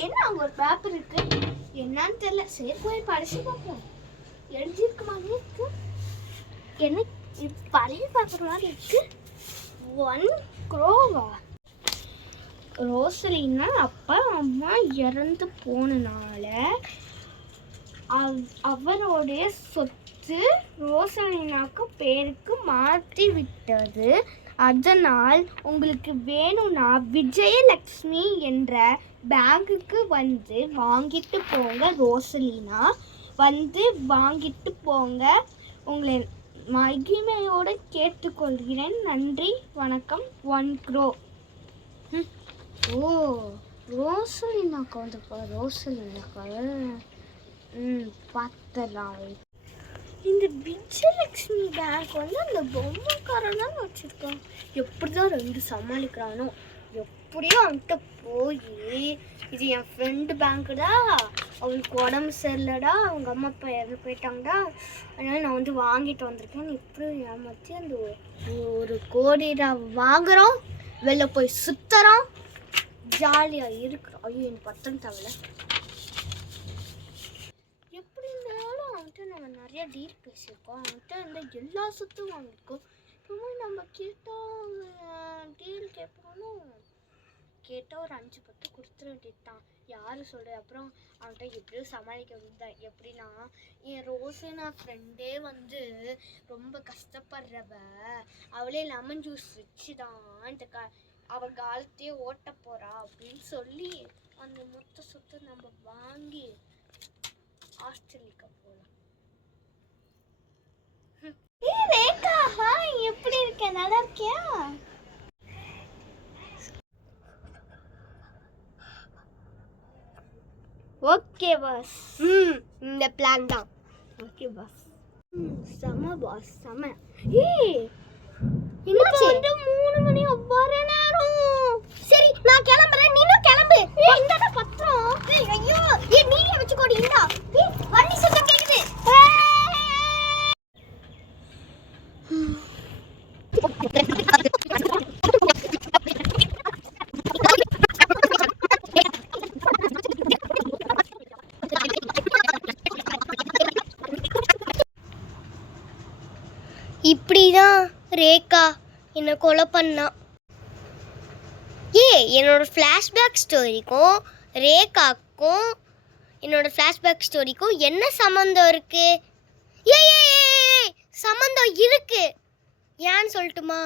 என்ன அங்க ஒரு பேப்பர் இருக்கு, என்னன்னு தெரியல. சரி போய் படிச்சு பார்ப்போம். எழுதியிருக்க மாதிரி இருக்கு. என்ன பழைய பேப்பர் மாதிரி இருக்கு. 1 crore. ரோசலினா அப்பா அம்மா இறந்து போனனால அவருடைய சொத்து ரோசலினாக்கு பேருக்கு மாற்றி விட்டது. அதனால் உங்களுக்கு வேணும்னா விஜயலட்சுமி என்ற பேங்குக்கு வந்து வாங்கிட்டு போங்க. ரோசலினா வந்து வாங்கிட்டு போங்க. உங்களை மகிமையோடு கேட்டுக்கொள்கிறேன். நன்றி, வணக்கம். 1 crore. ஓ, ரோசலினாக்கா வந்துப்பா. ரோசலினாக்கா பார்த்தலாம். இந்த விஜயலட்சுமி பேங்க் வந்து அந்த பொம்மைக்காரன் தான் வச்சுருக்கான். எப்படிதான் 2 சமாளிக்கிறானோ. எப்படியோ அவன்கிட்ட போய், இது என் ஃப்ரெண்டு பேங்க்கு தான், அவளுக்கு உடம்பு சரியில்லடா, அவங்க அம்மா அப்பா இறந்து போயிட்டாங்கடா, அதனால் நான் வந்து வாங்கிட்டு வந்திருக்கேன். இப்படி ஏமாற்றி அந்த 1 கோடி வாங்குகிறோம், வெளில போய் சுற்றுறோம், ஜாலியாக இருக்கிறோம். ஐயோ, எனக்கு பத்தம் தவிர எப்படி இருந்தாலும் அவன்கிட்ட நம்ம நிறைய டீல் பேசியிருக்கோம். அவன்கிட்ட இந்த எல்லா சொத்தும் வாங்கியிருக்கோம். இப்போ நம்ம கேட்டால் டீல் கேட்பாலும் கேட்டால் ஒரு 5-10 கொடுத்துட வேண்டியதுதான். யார் சொல்கிறது? அப்புறம் அவன்கிட்ட எப்படியும் சமாளிக்க வேண்டியதுதான். எப்படின்னா, என் ரோசனா ஃப்ரெண்டே வந்து ரொம்ப கஷ்டப்படுறவ, அவளே லெமன் ஜூஸ் வச்சுதான் இந்த அவள் காலத்தையே ஓட்ட போறா அப்படின்னு சொல்லி அந்த மொத்த சொத்தை நம்ம வாங்கி ஆஸ்திரேலியாக்கு போகலாம். ரேகா, ஹாய், எப்படி இருக்க? நல்லா இருக்கியா? Okay boss. இந்த பிளான் தான். Okay boss. செம பாஸ், செம. ஏய், என்னாச்சு? 3 மணி வர நேரம். சரி, நான் கிளம்புறேன், நீனும் கிளம்பு. இந்தடா பத்திரம். ஐயோ, நீயே வச்சுக்கோடி. இந்தா வண்டி சத்தம் கேக்குது. இப்படிதான் ரேகா என்னை கொலை பண்ணா. என்னோட ஃப்ளாஷ்பேக் ஸ்டோரிக்கும் ரேகாக்கும் என்னோட ஃப்ளாஷ்பேக் ஸ்டோரிக்கும் என்ன சம்மந்தம் இருக்கு? சம்மந்தம் இருக்கு. ஏன்னு சொல்லட்டுமா?